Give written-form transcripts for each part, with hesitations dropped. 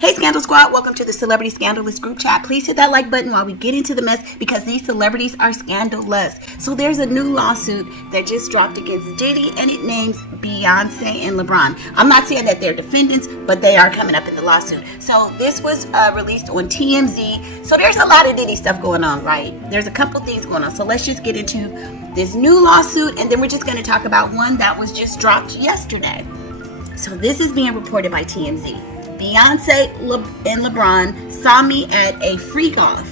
Hey Scandal Squad, welcome to the Celebrity ScandaLust group chat. Please hit that like button while we get into the mess because these celebrities are ScandaLust. So there's a new lawsuit that just dropped against Diddy and it names Beyonce and LeBron. I'm not saying that they're defendants, but they are coming up in the lawsuit. So this was released on TMZ. So there's a lot of Diddy stuff going on, right? There's a couple things going on. So let's just get into this new lawsuit and then we're just going to talk about one that was just dropped yesterday. So this is being reported by TMZ. Beyonce and LeBron saw me at a freak off.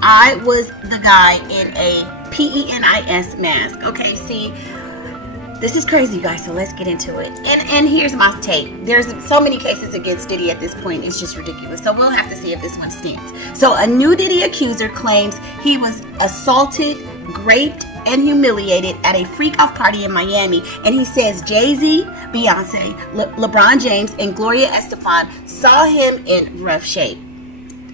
I was the guy in a PENIS mask. Okay, see, this is crazy, you guys, so let's get into it. And here's my take. There's so many cases against Diddy at this point, it's just ridiculous. So we'll have to see if this one stands. So a new Diddy accuser claims he was assaulted, raped, and humiliated at a freak-off party in Miami, and he says Jay-Z, Beyonce, LeBron James, and Gloria Estefan saw him in rough shape.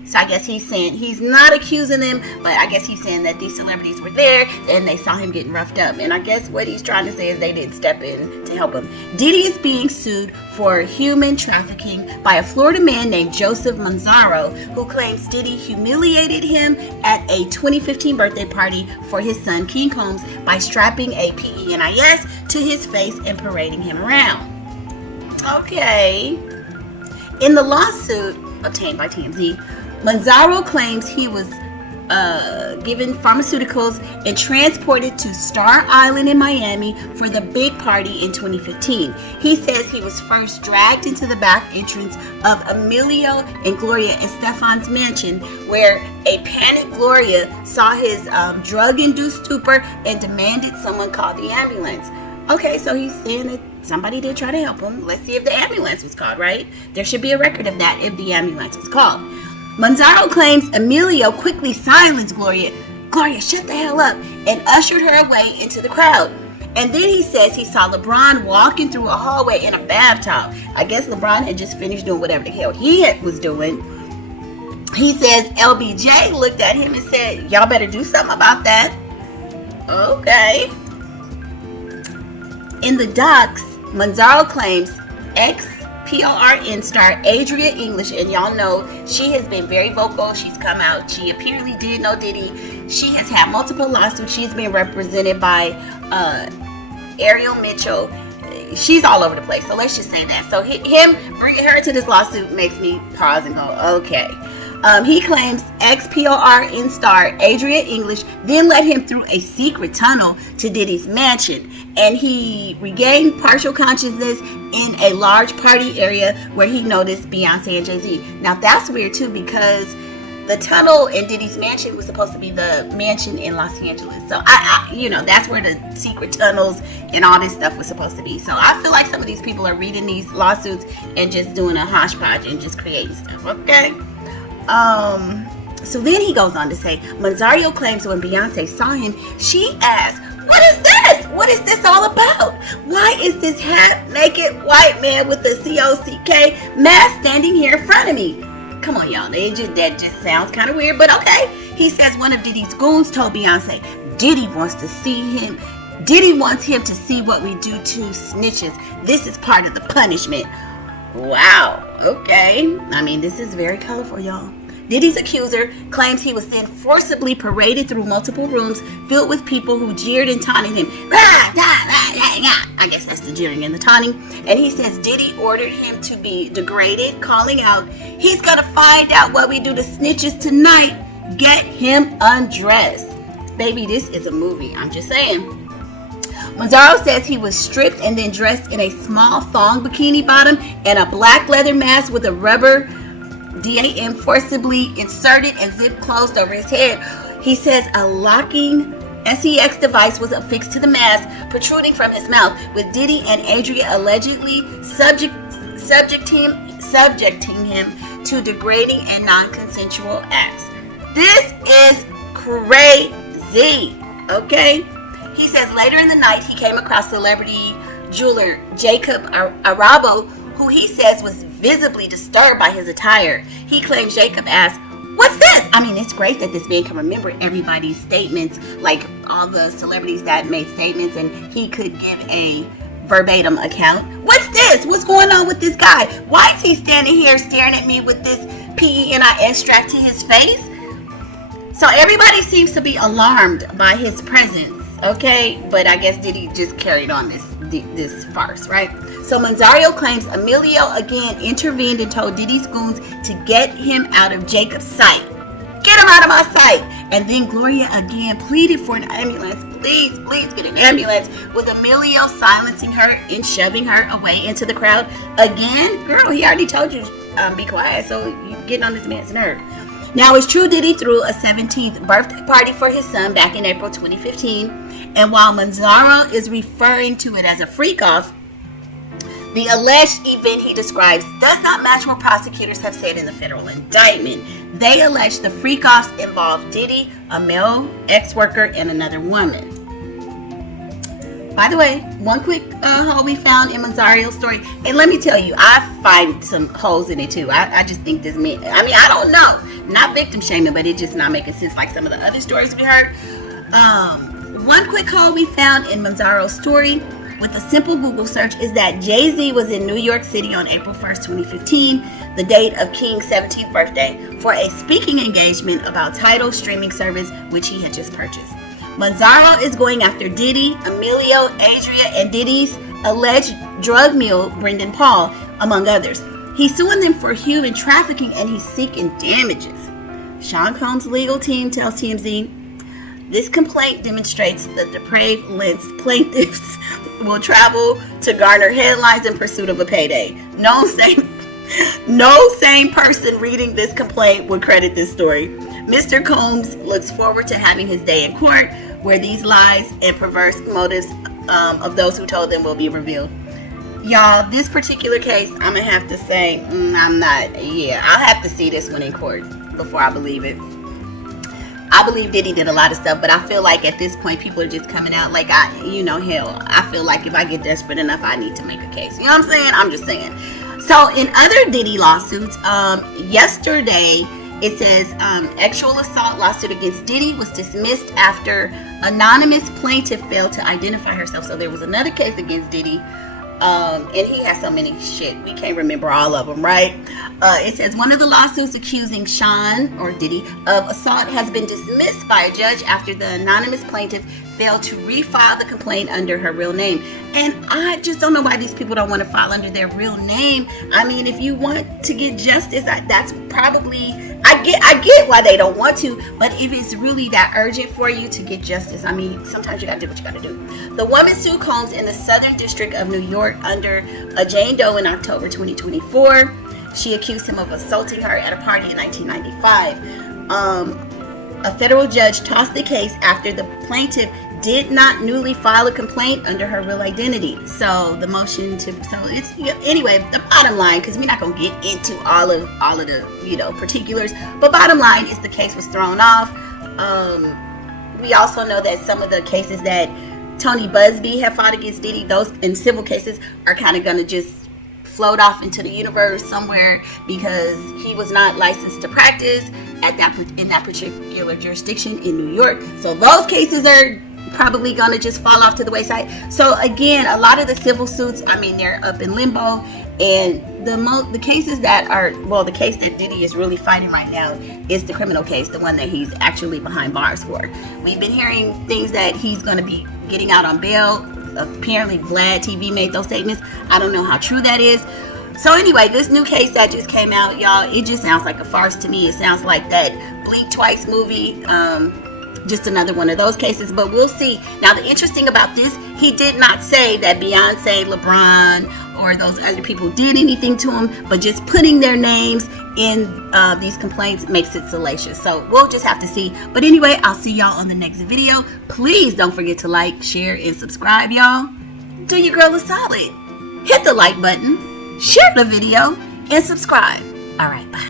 So I guess he's saying, he's not accusing them, but I guess he's saying that these celebrities were there and they saw him getting roughed up. And I guess what he's trying to say is they didn't step in to help him. Diddy is being sued for human trafficking by a Florida man named Joseph Manzaro, who claims Diddy humiliated him at a 2015 birthday party for his son King Combs by strapping a PENIS to his face and parading him around. Okay. In the lawsuit obtained by TMZ, Manzaro claims he was given pharmaceuticals and transported to Star Island in Miami for the big party in 2015. He says he was first dragged into the back entrance of Emilio and Gloria Estefan's mansion, where a panicked Gloria saw his drug-induced stupor and demanded someone call the ambulance. Okay, so he's saying that somebody did try to help him. Let's see if the ambulance was called, right? There should be a record of that if the ambulance was called. Manzaro claims Emilio quickly silenced Gloria, shut the hell up, and ushered her away into the crowd. And then he says he saw LeBron walking through a hallway in a bathtub. I guess LeBron had just finished doing whatever the hell he was doing. He says LBJ looked at him and said, y'all better do something about that. Okay. In the docs, Manzaro claims ex-PRN star Adria English, and y'all know she has been very vocal. She's come out. She apparently did know Diddy. She has had multiple lawsuits. She's been represented by Ariel Mitchell. She's all over the place. So let's just say that. So him bringing her to this lawsuit makes me pause and go, okay. He claims ex-PRN star Adria English then led him through a secret tunnel to Diddy's mansion, and he regained partial consciousness in a large party area where he noticed Beyonce and Jay-Z. Now that's weird too, because the tunnel in Diddy's mansion was supposed to be the mansion in Los Angeles. So I that's where the secret tunnels and all this stuff was supposed to be. So I feel like some of these people are reading these lawsuits and just doing a hodgepodge and just creating stuff. Okay. So then he goes on to say, Manzaro claims when Beyonce saw him, she asked, what is this? What is this all about? Why is this half-naked white man with the COCK mask standing here in front of me? Come on, y'all. That just sounds kind of weird, but okay. He says one of Diddy's goons told Beyonce, Diddy wants him to see what we do to snitches. This is part of the punishment. Wow. Okay. I mean, this is very colorful, y'all. Diddy's accuser claims he was then forcibly paraded through multiple rooms filled with people who jeered and taunted him. I guess that's the jeering and the taunting. And he says Diddy ordered him to be degraded, calling out, he's gonna find out what we do to snitches tonight. Get him undressed. Baby, this is a movie. I'm just saying. Manzaro says he was stripped and then dressed in a small thong bikini bottom and a black leather mask with a rubber DAM forcibly inserted and zipped closed over his head. He says a locking SEX device was affixed to the mask, protruding from his mouth, with Diddy and Adria allegedly subjecting him to degrading and non-consensual acts. This is crazy, okay? He says later in the night he came across celebrity jeweler Jacob Arabo, who he says was visibly disturbed by his attire. He claims Jacob asked, what's this? I mean, it's great that this man can remember everybody's statements, like all the celebrities that made statements, and he could give a verbatim account. What's this? What's going on with this guy? Why is he standing here staring at me with this PENIS strapped to his face? So everybody seems to be alarmed by his presence, okay? But I guess Diddy just carried on this farce, right? So Manzaro claims Emilio again intervened and told Diddy's goons to get him out of Jacob's sight. Get him out of my sight! And then Gloria again pleaded for an ambulance. Please, please get an ambulance, with Emilio silencing her and shoving her away into the crowd. Again, girl, he already told you, be quiet, so you getting on this man's nerve. Now, it's true Diddy threw a 17th birthday party for his son back in April 2015. And while Manzaro is referring to it as a freak-off, the alleged event he describes does not match what prosecutors have said in the federal indictment. They allege the freak-offs involved Diddy, a male ex-worker, and another woman. By the way, one quick hole we found in Manzaro's story, and let me tell you, I find some holes in it too. I just think this man, I don't know, not victim shaming, but it just not making sense like some of the other stories we heard. One quick hole we found in Manzaro's story with a simple Google search is that Jay-Z was in New York City on April 1st, 2015, the date of King's 17th birthday, for a speaking engagement about Tidal streaming service, which he had just purchased. Manzaro is going after Diddy, Emilio, Adria, and Diddy's alleged drug mule, Brendan Paul, among others. He's suing them for human trafficking and he's seeking damages. Sean Combs' legal team tells TMZ, this complaint demonstrates the depraved lengths plaintiffs will travel to garner headlines in pursuit of a payday. No sane person reading this complaint would credit this story. Mr. Combs looks forward to having his day in court, where these lies and perverse motives of those who told them will be revealed. Y'all, this particular case, I'm gonna have to say, I'll have to see this one in court before I believe it. I believe Diddy did a lot of stuff, but I feel like at this point people are just coming out like I feel like if I get desperate enough, I need to make a case. You know what I'm saying? I'm just saying. So in other Diddy lawsuits, yesterday it says sexual assault lawsuit against Diddy was dismissed after anonymous plaintiff failed to identify herself. So there was another case against Diddy. And he has so many shit, we can't remember all of them, right? It says one of the lawsuits accusing Sean or Diddy of assault has been dismissed by a judge after the anonymous plaintiff failed to refile the complaint under her real name. And I just don't know why these people don't want to file under their real name. I mean, if you want to get justice, that's probably, I get why they don't want to, but if it's really that urgent for you to get justice, I mean, sometimes you gotta do what you gotta do. The woman sued Combs in the Southern District of New York under a Jane Doe in October 2024. She accused him of assaulting her at a party in 1995. A federal judge tossed the case after the plaintiff did not newly file a complaint under her real identity. So the motion to, so it's, anyway, the bottom line, because we're not going to get into all of the, particulars, but bottom line is the case was thrown off. We also know that some of the cases that Tony Busby have fought against Diddy, those in civil cases are kind of going to just float off into the universe somewhere because he was not licensed to practice in that particular jurisdiction in New York. So those cases are probably gonna just fall off to the wayside. So again, a lot of the civil suits, I mean, they're up in limbo, and the cases that are, well, the case that Diddy is really fighting right now is the criminal case, the one that he's actually behind bars for. We've been hearing things that he's gonna be getting out on bail. Apparently Vlad TV made those statements. I don't know how true that is. So anyway, this new case that just came out, y'all, it just sounds like a farce to me. It sounds like that Blink Twice movie, just another one of those cases, but we'll see. Now, the interesting about this, he did not say that Beyonce, LeBron, or those other people did anything to him, but just putting their names in these complaints makes it salacious. So we'll just have to see. But anyway, I'll see y'all on the next video. Please don't forget to like, share, and subscribe, y'all. Do your girl a solid. Hit the like button, share the video, and subscribe. All right, bye.